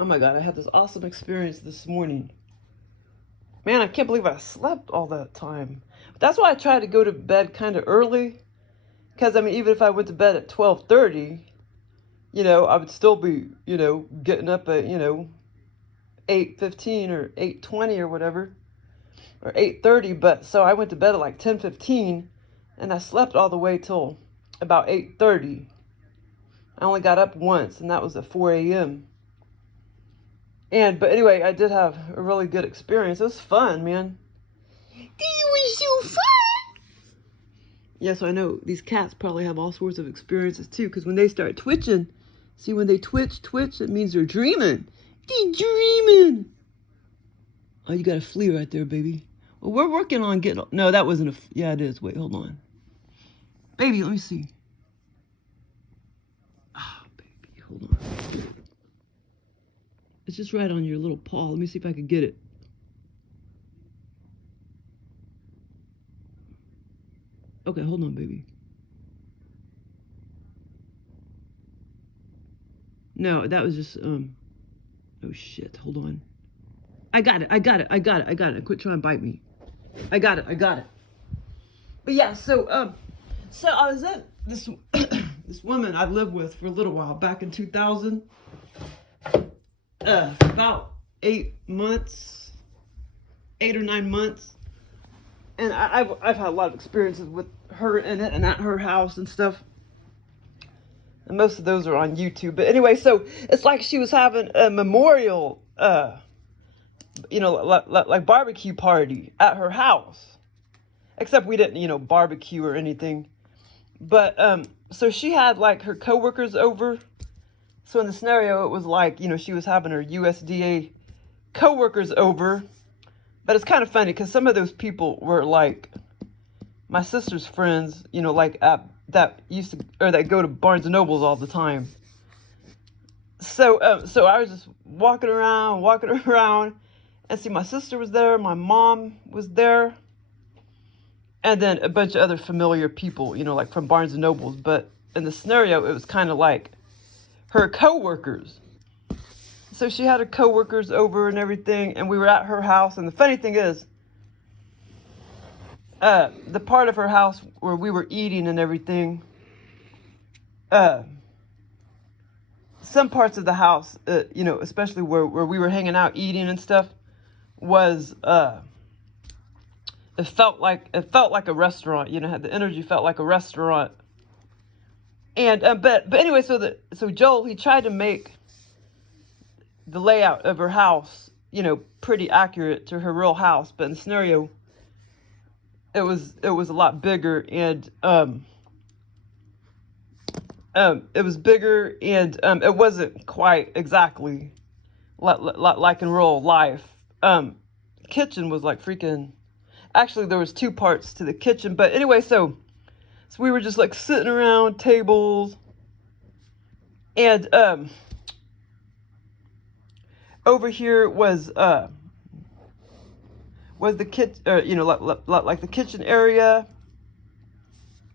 Oh my God, I had this awesome experience this morning. Man, I can't believe I slept all that time. That's why I try to go to bed kind of early. Because, I mean, even if I went to bed at 12:30, I would still be, getting up at, 8:15 or 8:20 or whatever, or 8:30. But so I went to bed at like 10:15, and I slept all the way till about 8:30. I only got up once, and that was at 4 a.m. But anyway, I did have a really good experience. It was fun, man. It was so fun. Yeah, so I know these cats probably have all sorts of experiences too, because when they start twitching, see, when they twitch, it means they're dreaming. They're dreaming. Oh, you got a flea right there, baby. Well, we're working on getting. No, that wasn't a. Yeah, it is. Wait, hold on. Baby, let me see. Ah, baby, hold on. It's just right on your little paw. Let me see if I can get it. Okay, hold on, baby. No, that was just, oh shit, hold on. I got it. Quit trying to bite me. I got it. But yeah, so I was at this, this woman I lived with for a little while back in 2000, about 8 months, 8 or 9 months. And I've had a lot of experiences with her in it and at her house and stuff. And most of those are on YouTube. But anyway, so it's like she was having a memorial, like barbecue party at her house. Except we didn't, barbecue or anything. But so she had like her coworkers over. So in the scenario, it was like, she was having her USDA coworkers over. But it's kind of funny because some of those people were like my sister's friends, like that used to, or that go to Barnes and Nobles all the time. So I was just walking around, and see, my sister was there, my mom was there, and then a bunch of other familiar people, like from Barnes and Nobles. But in the scenario, it was kind of like her coworkers. So she had her coworkers over and everything, and we were at her house. And the funny thing is, the part of her house where we were eating and everything, some parts of the house, especially where we were hanging out eating and stuff, was it felt like a restaurant. Had the energy, felt like a restaurant. And but anyway, so Joel, he tried to make the layout of her house, pretty accurate to her real house. But in the scenario, it was a lot bigger, and it was bigger, and it wasn't quite exactly like in real life. Kitchen was like freaking. Actually, there was two parts to the kitchen, but anyway, so we were just like sitting around tables, and over here was the kitchen, like the kitchen area.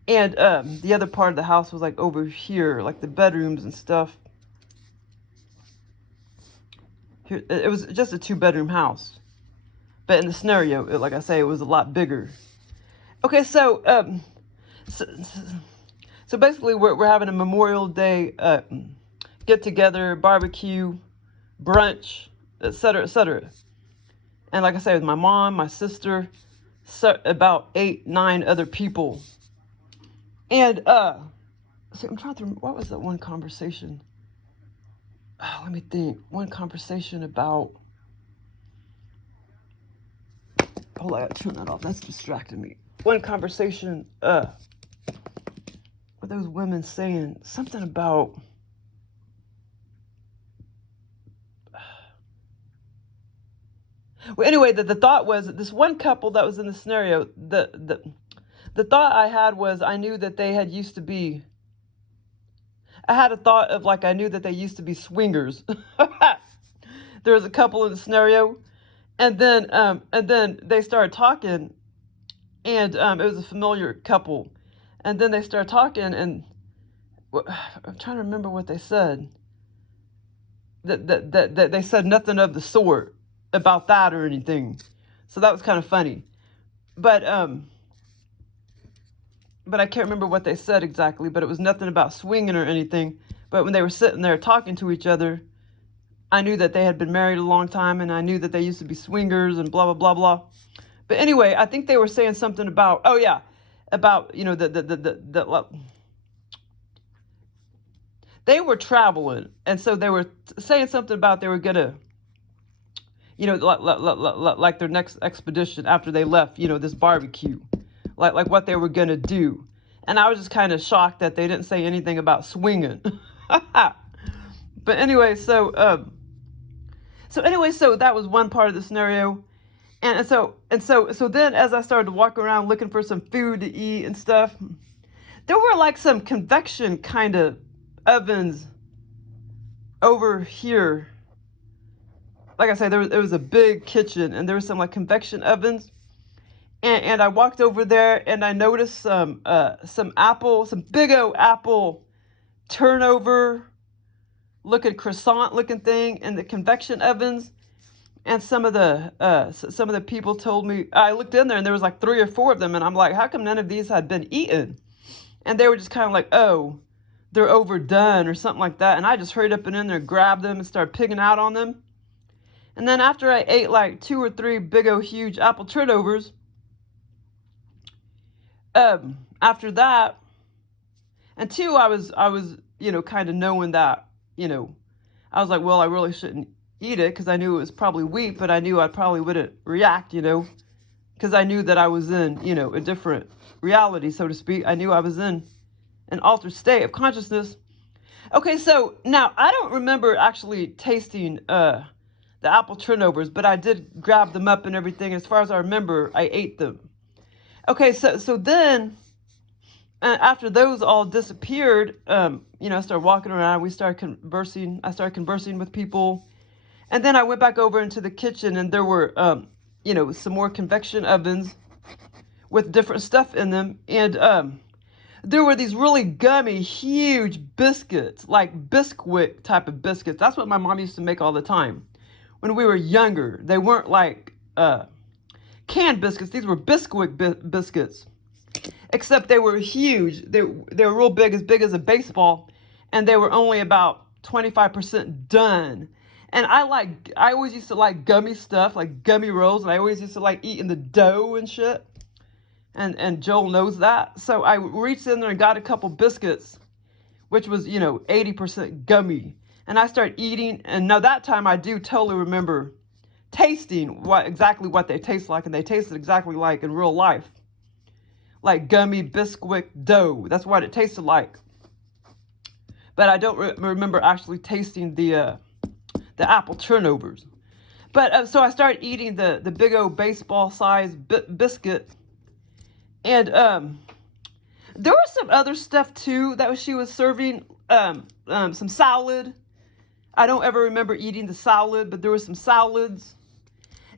And the other part of the house was like over here, like the bedrooms and stuff. Here, it was just a 2-bedroom house. But in the scenario, like I say, it was a lot bigger. Okay, so basically we're having a Memorial Day get together, barbecue, brunch, etc., etc. And like I say, with my mom, my sister, about 8, 9 other people. And see, I'm trying to remember, what was that one conversation? Oh, let me think. One conversation about. Hold on, I gotta turn that off. That's distracting me. One conversation, with those women saying something about. Well, anyway, the thought was that this one couple that was in the scenario, the thought I had was I knew that they had used to be. I had a thought of like I knew that they used to be swingers. There was a couple in the scenario, and then they started talking, and it was a familiar couple, and then they started talking, and I'm trying to remember what they said. that they said nothing of the sort about that or anything. So that was kind of funny. But I can't remember what they said exactly, but it was nothing about swinging or anything. But when they were sitting there talking to each other, I knew that they had been married a long time, and I knew that they used to be swingers and blah, blah, blah, blah. But anyway, I think they were saying something about, oh yeah, about, you know, they were traveling. And so they were saying something about they were going to, you know, like their next expedition after they left, you know, this barbecue, like what they were going to do. And I was just kind of shocked that they didn't say anything about swinging. But anyway, so that was one part of the scenario. And so then as I started to walk around looking for some food to eat and stuff, there were like some convection kind of ovens over here. Like I said, there was a big kitchen, and there was some like convection ovens. And I walked over there, and I noticed some big old apple turnover looking croissant looking thing in the convection ovens. And some of the people told me, I looked in there and there was like 3 or 4 of them, and I'm like, how come none of these had been eaten? And they were just kind of like, oh, they're overdone or something like that. And I just hurried up and in there, grabbed them, and started pigging out on them. And then after I ate like 2 or 3 big old huge apple turnovers, after that, and 2, I was you know, kind of knowing that, you know, I was like, well, I really shouldn't eat it because I knew it was probably wheat, but I knew I probably wouldn't react, you know, because I knew that I was in, you know, a different reality, so to speak. I knew I was in an altered state of consciousness. Okay, so now I don't remember actually tasting the apple turnovers, but I did grab them up and everything. As far as I remember, I ate them. Okay, so then after those all disappeared, you know, I started walking around. We started conversing. I started conversing with people. And then I went back over into the kitchen, and there were, you know, some more convection ovens with different stuff in them. And there were these really gummy, huge biscuits, like Bisquick type of biscuits. That's what my mom used to make all the time when we were younger. They weren't like canned biscuits. These were Bisquick biscuits, except they were huge. They were real big as a baseball, and they were only about 25% done. And I always used to like gummy stuff, like gummy rolls, and I always used to like eating the dough and shit. And Joel knows that. So I reached in there and got a couple biscuits, which was, you know, 80% gummy. And I started eating, and now that time I do totally remember tasting exactly what they taste like, and they tasted exactly like in real life. Like gummy Bisquick dough. That's what it tasted like. But I don't remember actually tasting the apple turnovers. But so I started eating the big old baseball sized biscuit. And there was some other stuff too that she was serving. Some salad. I don't ever remember eating the salad, but there was some salads.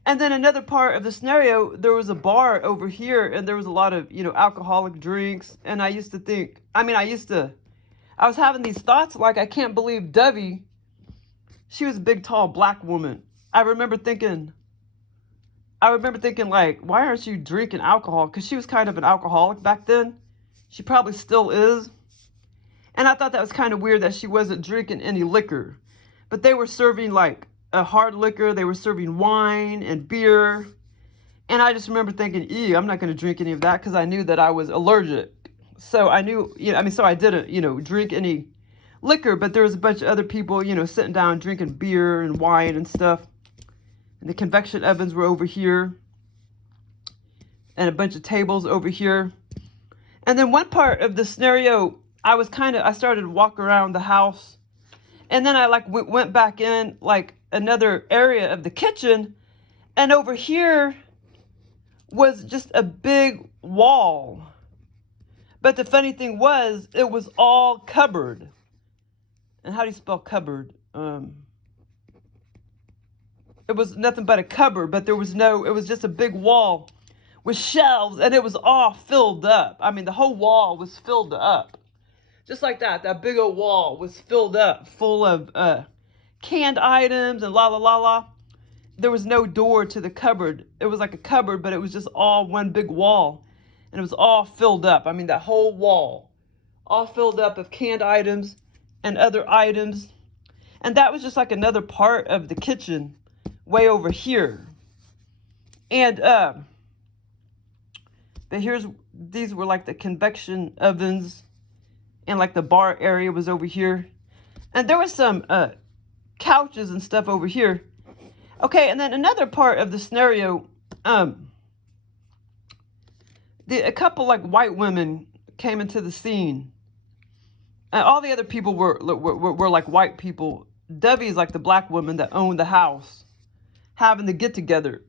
And then another part of the scenario, there was a bar over here, and there was a lot of, you know, alcoholic drinks. And I used to think, I was having these thoughts like, I can't believe Dovey, she was a big, tall, black woman. I remember thinking like, why aren't you drinking alcohol? Because she was kind of an alcoholic back then. She probably still is. And I thought that was kind of weird that she wasn't drinking any liquor. But they were serving like a hard liquor. They were serving wine and beer. And I just remember thinking, ew, I'm not going to drink any of that because I knew that I was allergic. So I knew, so I didn't, drink any liquor. But there was a bunch of other people, sitting down drinking beer and wine and stuff. And the convection ovens were over here. And a bunch of tables over here. And then one part of the scenario, I started to walk around the house. And then I went back in another area of the kitchen. And over here was just a big wall. But the funny thing was, it was all cupboard. And how do you spell cupboard? It was nothing but a cupboard, but it was just a big wall with shelves, and it was all filled up. I mean, the whole wall was filled up. Just like that big old wall was filled up, full of canned items and la la la la. There was no door to the cupboard. It was like a cupboard, but it was just all one big wall. And it was all filled up. I mean, that whole wall, all filled up of canned items and other items. And that was just like another part of the kitchen way over here. And, but these were like the convection ovens, and like the bar area was over here. And there was some couches and stuff over here. Okay, and then another part of the scenario, a couple like white women came into the scene. And all the other people were like white people. Dovey's like the black woman that owned the house, having the get together.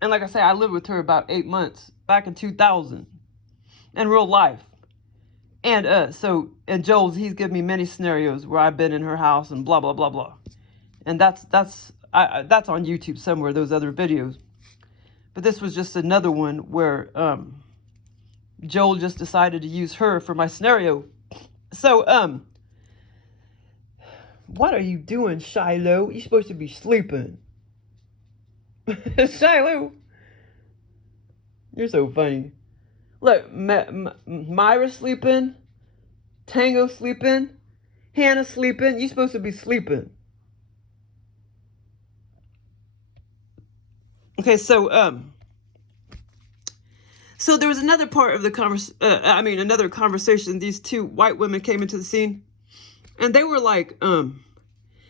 And like I say, I lived with her about 8 months back in 2000 in real life. And and Joel's, he's given me many scenarios where I've been in her house and blah blah blah blah. And that's on YouTube somewhere, those other videos. But this was just another one where Joel just decided to use her for my scenario. So what are you doing, Shiloh? You're supposed to be sleeping. Shiloh, you're so funny. Look, Myra sleeping, Tango sleeping, Hannah sleeping. You're supposed to be sleeping. Okay, so there was another part of the another conversation. These two white women came into the scene, and they were like, in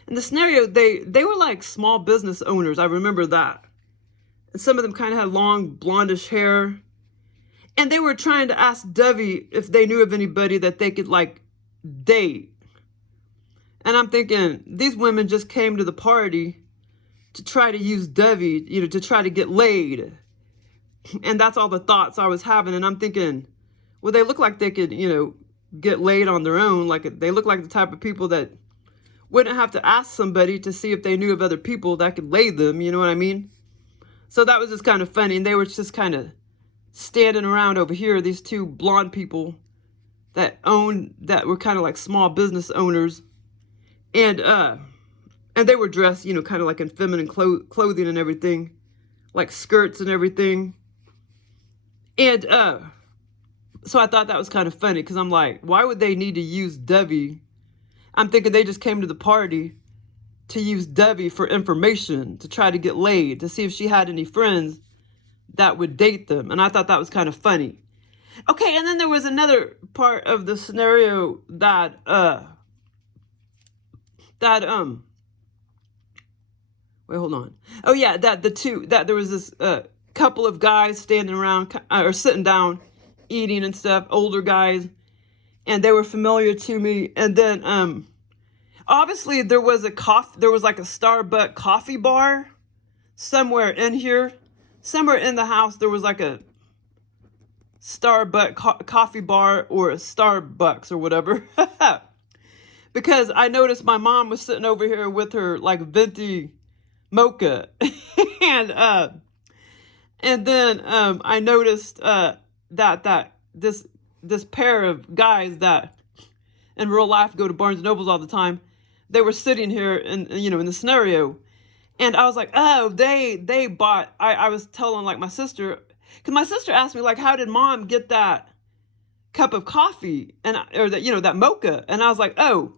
the scenario, they were like small business owners. I remember that. And some of them kind of had long blondish hair. And they were trying to ask Dovey if they knew of anybody that they could like date. And I'm thinking, these women just came to the party to try to use Dovey, to try to get laid. And that's all the thoughts I was having. And I'm thinking, well, they look like they could, get laid on their own. Like they look like the type of people that wouldn't have to ask somebody to see if they knew of other people that could lay them. You know what I mean? So that was just kind of funny. And they were just kind of standing around over here, these two blonde people that were kind of like small business owners. And they were dressed, kind of like in feminine clothing and everything, like skirts and everything. And so I thought that was kind of funny, because I'm like, why would they need to use Dovey? I'm thinking they just came to the party to use Dovey for information, to try to get laid, to see if she had any friends that would date them. And I thought that was kind of funny. Okay, and then there was another part of the scenario that wait, hold on. Oh yeah, that there was this couple of guys standing around or sitting down eating and stuff, older guys, and they were familiar to me. And then obviously there was like a Starbucks coffee bar somewhere in here. Somewhere in the house, there was like a Starbucks coffee bar, or a Starbucks or whatever. Because I noticed my mom was sitting over here with her like venti mocha. and then I noticed that this pair of guys that in real life go to Barnes and Nobles all the time, they were sitting here in the scenario. And I was like, oh, they bought, I was telling like my sister, because my sister asked me like, how did mom get that cup of coffee or that mocha? And I was like, oh,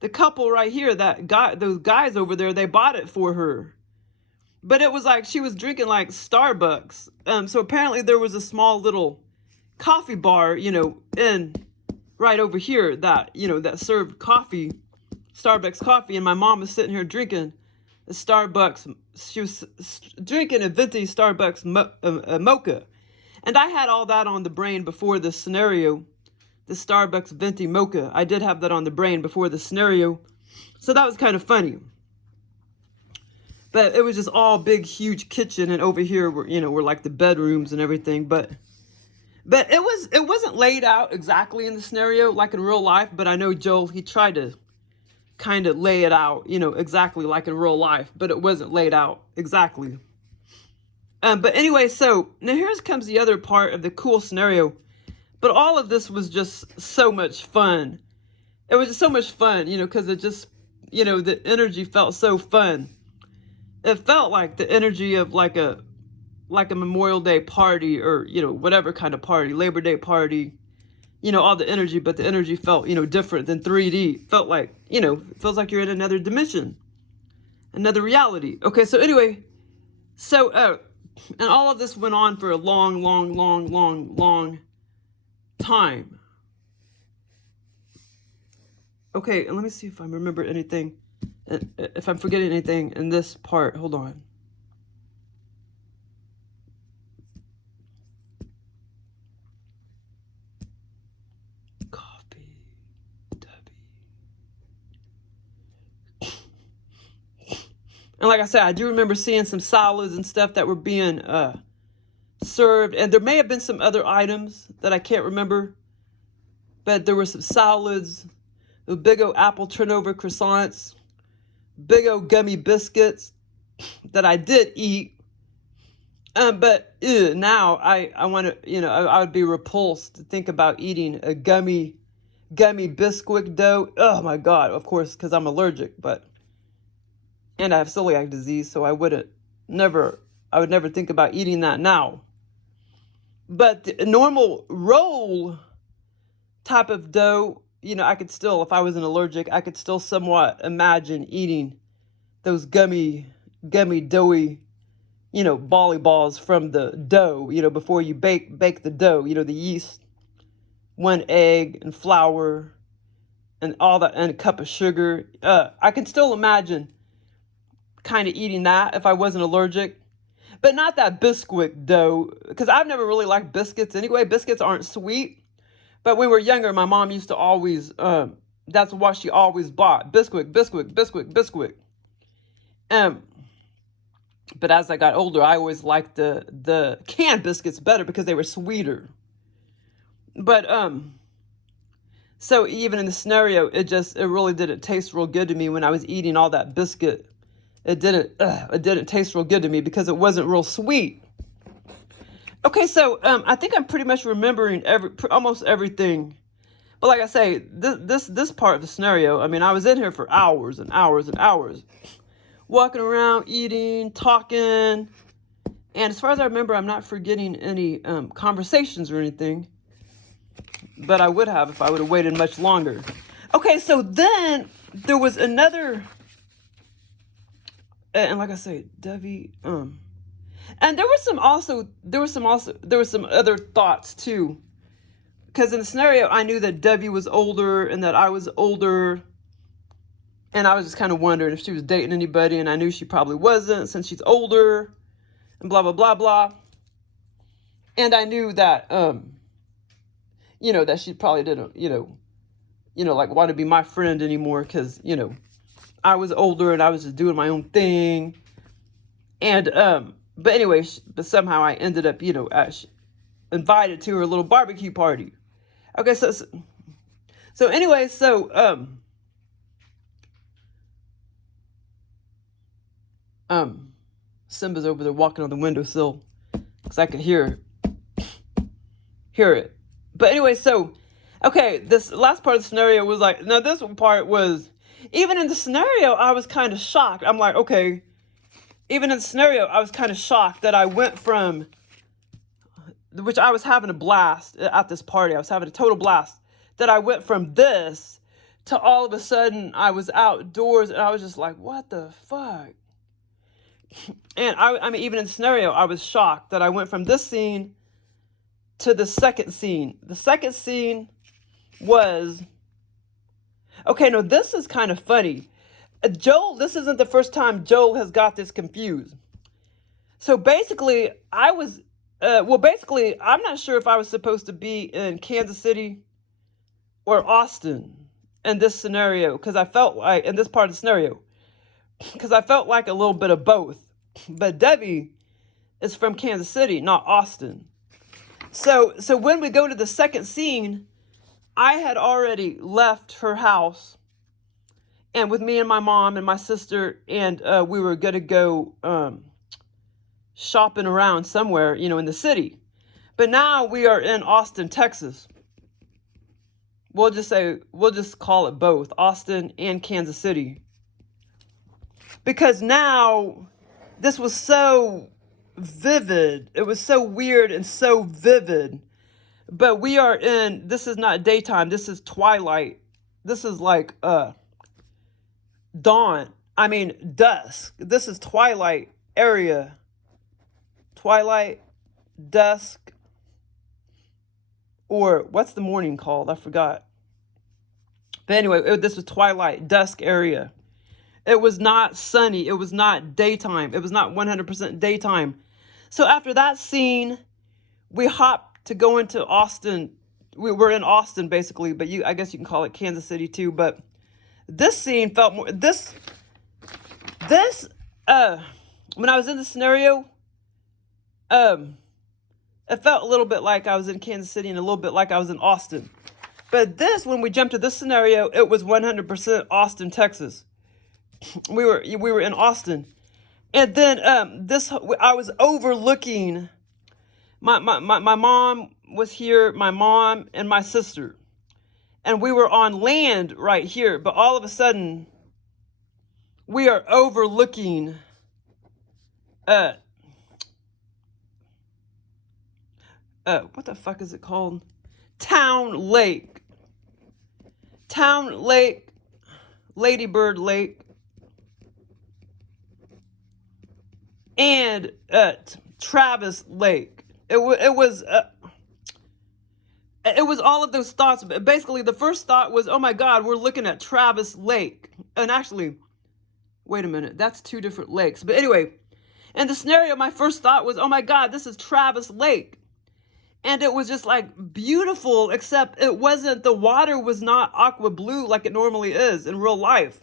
the couple right here, those guys over there, they bought it for her. But it was like she was drinking like Starbucks. So apparently there was a small little coffee bar, in right over here that served coffee, Starbucks coffee. And my mom was sitting here drinking a Starbucks. She was drinking a venti Starbucks mocha. And I had all that on the brain before the scenario. The Starbucks venti mocha. I did have that on the brain before the scenario. So that was kind of funny. But it was just all big, huge kitchen. And over here were like the bedrooms and everything. But it wasn't laid out exactly in the scenario like in real life. But I know Joel, he tried to kind of lay it out, exactly like in real life. But it wasn't laid out exactly. But anyway, so now here comes the other part of the cool scenario. But all of this was just so much fun. It was just so much fun, because it just, the energy felt so fun. It felt like the energy of like a Memorial Day party, or, whatever kind of party, Labor Day party, all the energy, but the energy felt, different than 3D. Felt like, feels like you're in another dimension, another reality. Okay, so anyway, so, and all of this went on for a long, long, long, long, long time. Okay, and let me see if I remember anything, if I'm forgetting anything in this part. Hold on. Coffee, Dovey. And like I said, I do remember seeing some salads and stuff that were being served. And there may have been some other items that I can't remember. But there were some salads, the big old apple turnover croissants, big old gummy biscuits that I did eat. But now I want to, I would be repulsed to think about eating a gummy biscuit dough. Oh my God, of course, because I'm allergic, and I have celiac disease, so I would never think about eating that now. But the normal roll type of dough, I could still, if I wasn't allergic, I could still somewhat imagine eating those gummy, doughy, bally balls from the dough, before you bake the dough, the yeast, 1 egg and flour and all that, and a cup of sugar. I can still imagine kind of eating that if I wasn't allergic, but not that biscuit dough, because I've never really liked biscuits anyway. Biscuits aren't sweet. But when we were younger, my mom used to always, that's what she always bought. Biscuit. But as I got older, I always liked the canned biscuits better because they were sweeter. But, so even in the scenario, it really didn't taste real good to me when I was eating all that biscuit. It didn't taste real good to me because it wasn't real sweet. Okay, so I think I'm pretty much remembering almost everything. But like I say, this part of the scenario, I mean, I was in here for hours and hours and hours, walking around, eating, talking. And as far as I remember, I'm not forgetting any conversations or anything. But I would have if I would have waited much longer. Okay, so then there was another, and like I say, Dovey, and there were some other thoughts too. Because in the scenario, I knew that Dovey was older and that I was older. And I was just kind of wondering if she was dating anybody. And I knew she probably wasn't since she's older and blah, blah, blah, blah. And I knew that, that she probably didn't, like want to be my friend anymore. Because, I was older and I was just doing my own thing. And, but anyway, but somehow I ended up, invited to her little barbecue party. Okay, so anyway, Simba's over there walking on the windowsill because I could hear it. But anyway, okay, this last part of the scenario was like, now this one part was, even in the scenario, I was kind of shocked. I'm like, okay, even in the scenario, I was kind of shocked that I went from, which I was having a blast at this party. I was having a total blast. That I went from this to all of a sudden I was outdoors and I was just like, what the fuck? And I mean, even in the scenario, I was shocked that I went from this scene to the second scene. The second scene was, okay, no, this is kind of funny. Joel, this isn't the first time Joel has got this confused. So basically, I'm not sure if I was supposed to be in Kansas City or Austin in this scenario, because I felt like, in this part of the scenario, because I felt like a little bit of both. But Dovey is from Kansas City, not Austin. So when we go to the second scene, I had already left her house, and with me and my mom and my sister, and we were going to go shopping around somewhere, in the city. But now we are in Austin, Texas. We'll just call it both, Austin and Kansas City. because now this was so vivid. It was so weird and so vivid. But we are in, this is not daytime. This is twilight. This is like dawn. I mean, dusk. This is twilight area. Twilight, dusk, or what's the morning called? I forgot. But anyway, this was twilight, dusk area. It was not sunny. It was not daytime. It was not 100% daytime. So after that scene, we hopped to go into Austin. We were in Austin basically, but I guess you can call it Kansas City too. But this scene felt more, when I was in the scenario, it felt a little bit like I was in Kansas City and a little bit like I was in Austin. But this, when we jumped to this scenario, it was 100% Austin, Texas. We were in Austin. And then I was overlooking, my mom was here, my mom and my sister. And we were on land right here. But all of a sudden, we are overlooking what the fuck is it called? Town Lake, Lady Bird Lake, and Travis Lake. It was all of those thoughts. Basically, the first thought was, oh my God, we're looking at Travis Lake. And actually, wait a minute, that's two different lakes. But anyway, in the scenario, my first thought was, oh my God, this is Travis Lake. And it was just like beautiful, except it wasn't, the water was not aqua blue like it normally is in real life.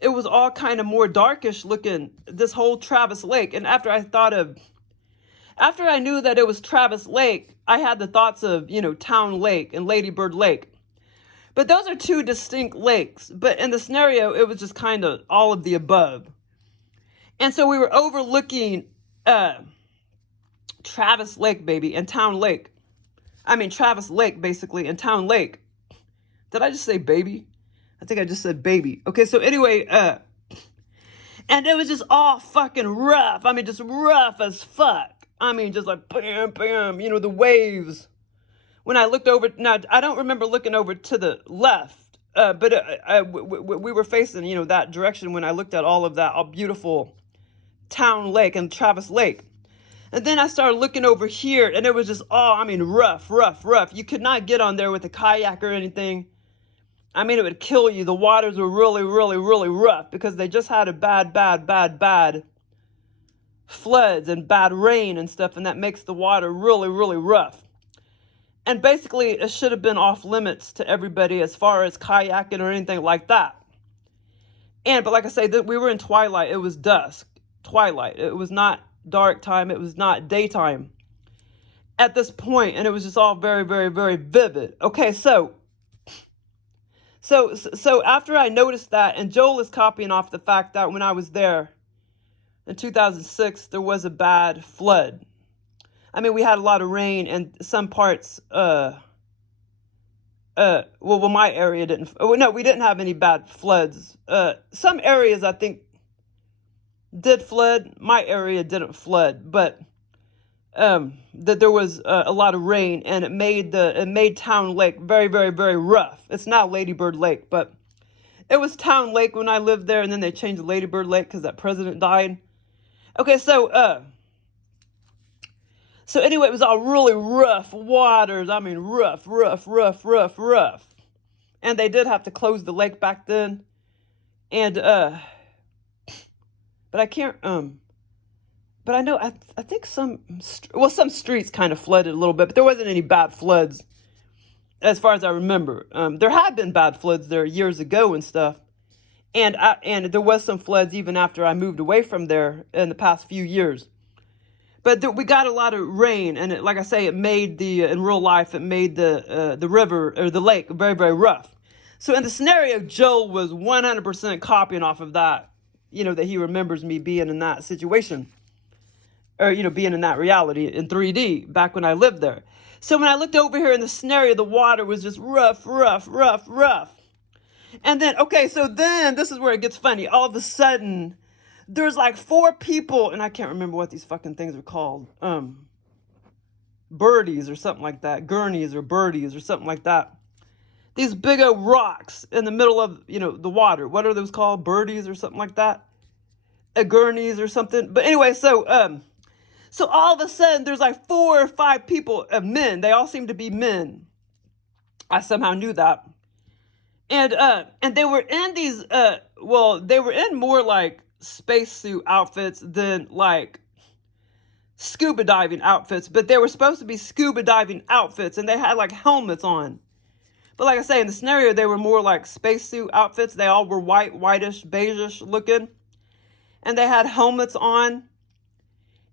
It was all kind of more darkish looking, this whole Travis Lake. And after I knew that it was Travis Lake, I had the thoughts of, Town Lake and Lady Bird Lake. But those are two distinct lakes. But in the scenario, it was just kind of all of the above. And so we were overlooking Travis Lake, baby, and Town Lake. I mean, Travis Lake, basically, and Town Lake. Did I just say baby? I think I just said baby. Okay, so anyway, and it was just all fucking rough. I mean, just rough as fuck. I mean, just like bam, bam, the waves. When I looked over, now I don't remember looking over to the left, but we were facing, that direction when I looked at all of that, all beautiful Town Lake and Travis Lake. And then I started looking over here, and it was just rough. You could not get on there with a kayak or anything. I mean, it would kill you. The waters were really, really, really rough because they just had a bad floods and bad rain and stuff, and that makes the water really, really rough. And basically, it should have been off limits to everybody as far as kayaking or anything like that. But like I say, we were in twilight. It was dusk. Twilight. It was not dark time. It was not daytime at this point, and it was just all very, very, very vivid. Okay, so after I noticed that, and Joel is copying off the fact that when I was there in 2006, there was a bad flood. I mean, we had a lot of rain, and some parts, my area didn't. No, we didn't have any bad floods. Some areas, I think, did flood. My area didn't flood, but that there was a lot of rain, and it made Town Lake very, very, very rough. It's now Lady Bird Lake, but it was Town Lake when I lived there, and then they changed to Lady Bird Lake because that president died. Okay, so anyway, it was all really rough waters. I mean, rough. And they did have to close the lake back then, and but I can't, but I know, I think some streets kind of flooded a little bit, but there wasn't any bad floods as far as I remember. There had been bad floods there years ago and stuff. And there was some floods even after I moved away from there in the past few years. But we got a lot of rain, and like I say, it made in real life, it made the river or the lake very, very rough. So in the scenario, Joel was 100% copying off of that, that he remembers me being in that situation, or, being in that reality in 3D back when I lived there. So when I looked over here in the scenario, the water was just rough. And then, okay, so then this is where it gets funny. All of a sudden, there's like 4 people, and I can't remember what these fucking things are called. Birdies or something like that. Gurneys or birdies or something like that. These big old rocks in the middle of, the water. What are those called? Birdies or something like that? Gurneys or something. But anyway, so all of a sudden there's like 4 or 5 people, men. They all seem to be men. I somehow knew that. And they were in these, they were in more like spacesuit outfits than like scuba diving outfits, but they were supposed to be scuba diving outfits, and they had like helmets on. But like I say, in the scenario, they were more like spacesuit outfits. They all were whitish, beigeish looking, and they had helmets on.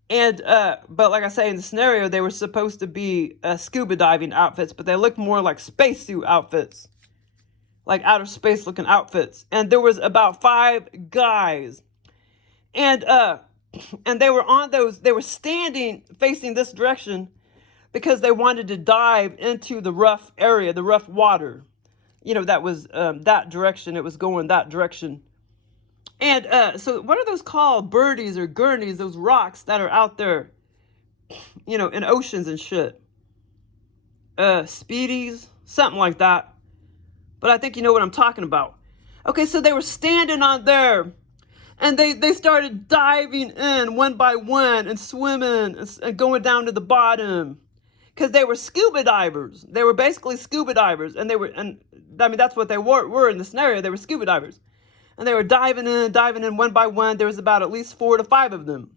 And but like I say, in the scenario, they were supposed to be scuba diving outfits, but they looked more like spacesuit outfits, like outer space looking outfits. And there was about 5 guys, and they were on those. They were standing facing this direction because they wanted to dive into the rough area, the rough water. That was that direction. It was going that direction. And so what are those called? Birdies or gurneys, those rocks that are out there, in oceans and shit. Speedies, something like that. But I think you know what I'm talking about. Okay, so they were standing on there, and they started diving in one by one and swimming and going down to the bottom. Because they were scuba divers. They were basically scuba divers. And that's what they were in the scenario. They were scuba divers. And they were diving in one by one. There was about at least 4 to 5 of them.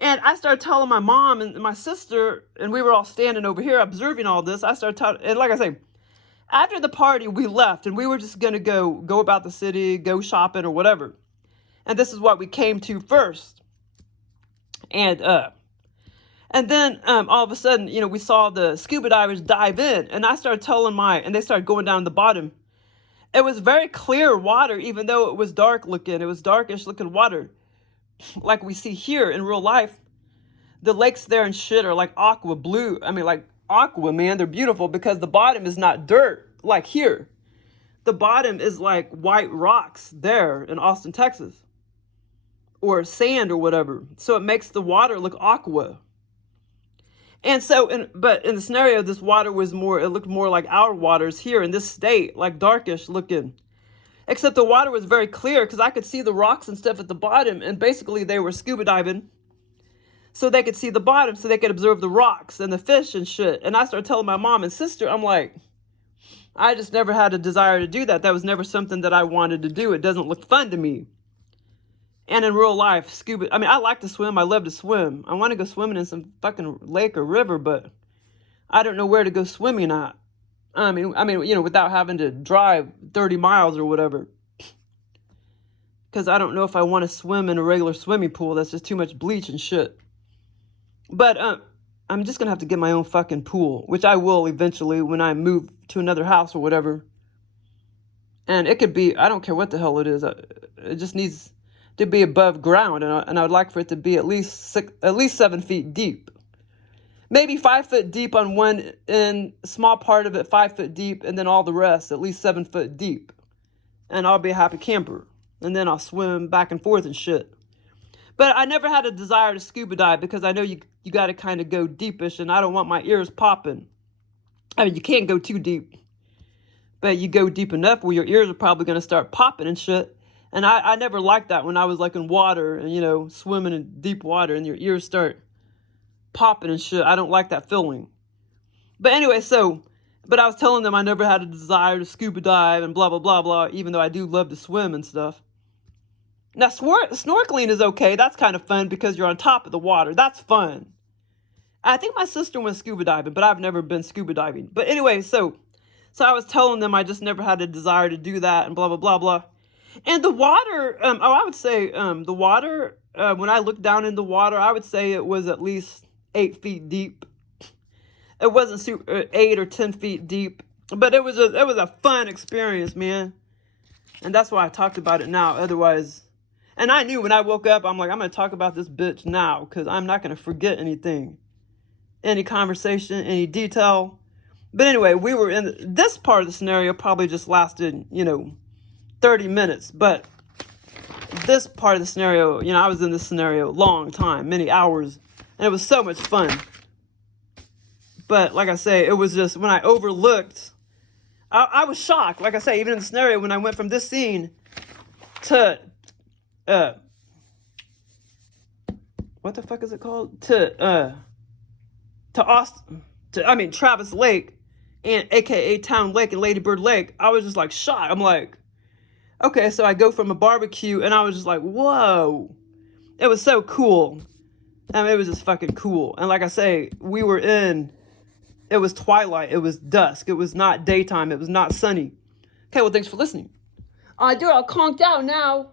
And I started telling my mom and my sister, and we were all standing over here observing all this. I started telling, and like I say, after the party, we left, and we were just going to go about the city, go shopping or whatever. And this is what we came to first. And then all of a sudden, we saw the scuba divers dive in, and I started telling and they started going down the bottom. It was very clear water, even though it was dark looking. It was darkish looking water, like we see here in real life. The lakes there and shit are like aqua blue. I mean, like aqua, man. They're beautiful because the bottom is not dirt like here. The bottom is like white rocks there in Austin, Texas, or sand or whatever. So it makes the water look aqua. And so, but in the scenario, this water it looked more like our waters here in this state, like darkish looking. Except the water was very clear because I could see the rocks and stuff at the bottom, and basically they were scuba diving. So they could see the bottom, so they could observe the rocks and the fish and shit. And I started telling my mom and sister, I'm like, I just never had a desire to do that. That was never something that I wanted to do. It doesn't look fun to me. And in real life, I like to swim. I love to swim. I want to go swimming in some fucking lake or river, but I don't know where to go swimming at. Without having to drive 30 miles or whatever. Because I don't know if I want to swim in a regular swimming pool. That's just too much bleach and shit. But I'm just going to have to get my own fucking pool, which I will eventually when I move to another house or whatever. And it could be, I don't care what the hell it is. It just needs to be above ground, and I would like for it to be at least 7 feet deep. Maybe 5 foot deep on one end, small part of it 5 foot deep, and then all the rest at least 7 foot deep. And I'll be a happy camper. And then I'll swim back and forth and shit. But I never had a desire to scuba dive because I know you got to kind of go deepish, and I don't want my ears popping. I mean, you can't go too deep, but you go deep enough where your ears are probably going to start popping and shit. And I never liked that when I was like in water and, swimming in deep water and your ears start popping and shit. I don't like that feeling. But anyway, but I was telling them I never had a desire to scuba dive and blah, blah, blah, blah, even though I do love to swim and stuff. Now, snorkeling is okay. That's kind of fun because you're on top of the water. That's fun. I think my sister went scuba diving, but I've never been scuba diving. But anyway, so I was telling them I just never had a desire to do that and blah, blah, blah, blah. And the water, I would say the water, when I looked down in the water, I would say it was at least 8 feet deep. It wasn't 8 or 10 feet deep, but it was a fun experience, man. And that's why I talked about it now. Otherwise, and I knew when I woke up, I'm like, I'm going to talk about this bitch now because I'm not going to forget anything, any conversation, any detail. But anyway, we were in this part of the scenario probably just lasted, 30 minutes, but this part of the scenario, you know, I was in this scenario a long time, many hours, and it was so much fun. But like I say, it was just when I overlooked, I was shocked. Like I say, even in the scenario, when I went from this scene to, what the fuck is it called? To Austin, Travis Lake, and AKA Town Lake and Lady Bird Lake, I was just like shocked. I'm like, okay, so I go from a barbecue, and I was just like, whoa. It was so cool. I mean, it was just fucking cool. And like I say, it was twilight, it was dusk, it was not daytime, it was not sunny. Okay, well, thanks for listening. Dude, I'll conked out now.